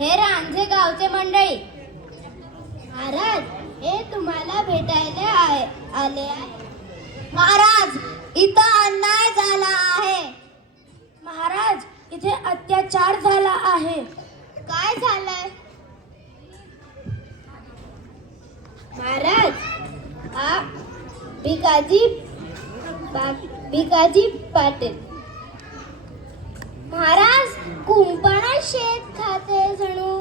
हे रांझे गावचे मंडळी. महाराज, हे तुम्हाला भेटायला आले आहे. महाराज, इथं अन्याय झाला आहे. महाराज, इथे अत्याचार झाला आहे. काय झालंय? महाराज, हा भिकाजी पाटील महाराज कुंपणा शेत खाते जणू.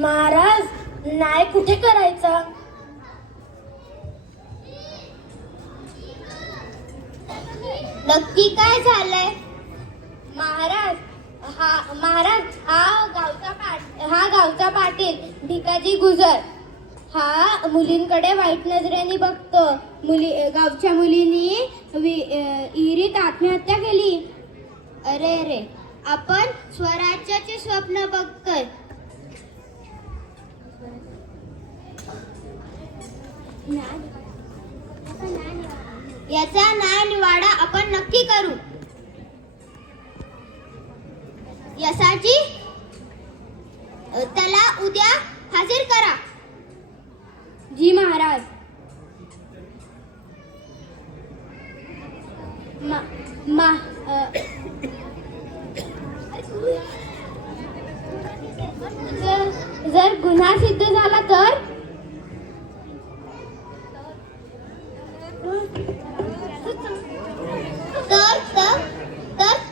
महाराज, न्याय कुठे करायचा? नक्की काय झालंय? महाराज, हा गावचा पाटील भिकाजी गुजर हा मुलींकडे वाईट नजरेने बघतो. गावच्या मुलींनी विहिरीत आत्महत्या केली. अरे रे, आपण स्वराज्याचे स्वप्न बघतोय. याचा न्याय निवाडा आपण नक्की करू. यशाची त्याला उद्या हजर करा. जी महाराज. जर गुन्हा सिद्ध झाला तर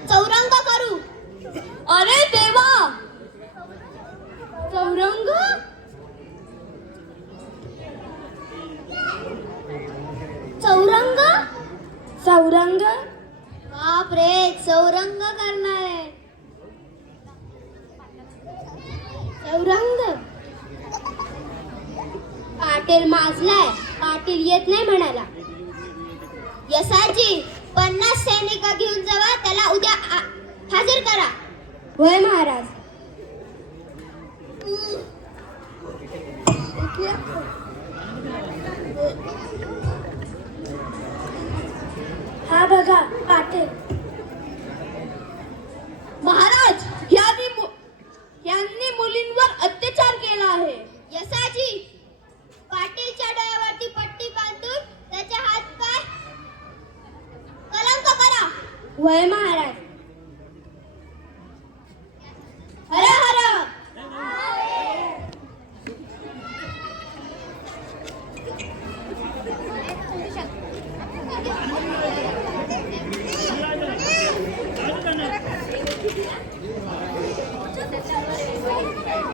चौरंग करू. अरे देवा, चौरंग? चौरंग? चौरंग? बाप रे, चौरंग करणार आहे. चौरंग? पाटील माजलाय. पाटील येत नाही म्हणाला. यशाची 50 सैनिक घेऊन जावा. त्याला उद्या हजर करा. होय महाराज. हा बघा पाटील. महाराज, यांनी मुलींवर अत्याचार केला आहे. यशाजी, पाटीलच्या डोळ्यावरती पट्टी बांधून त्याचे हात पाय कलंक करा. वय महाराज.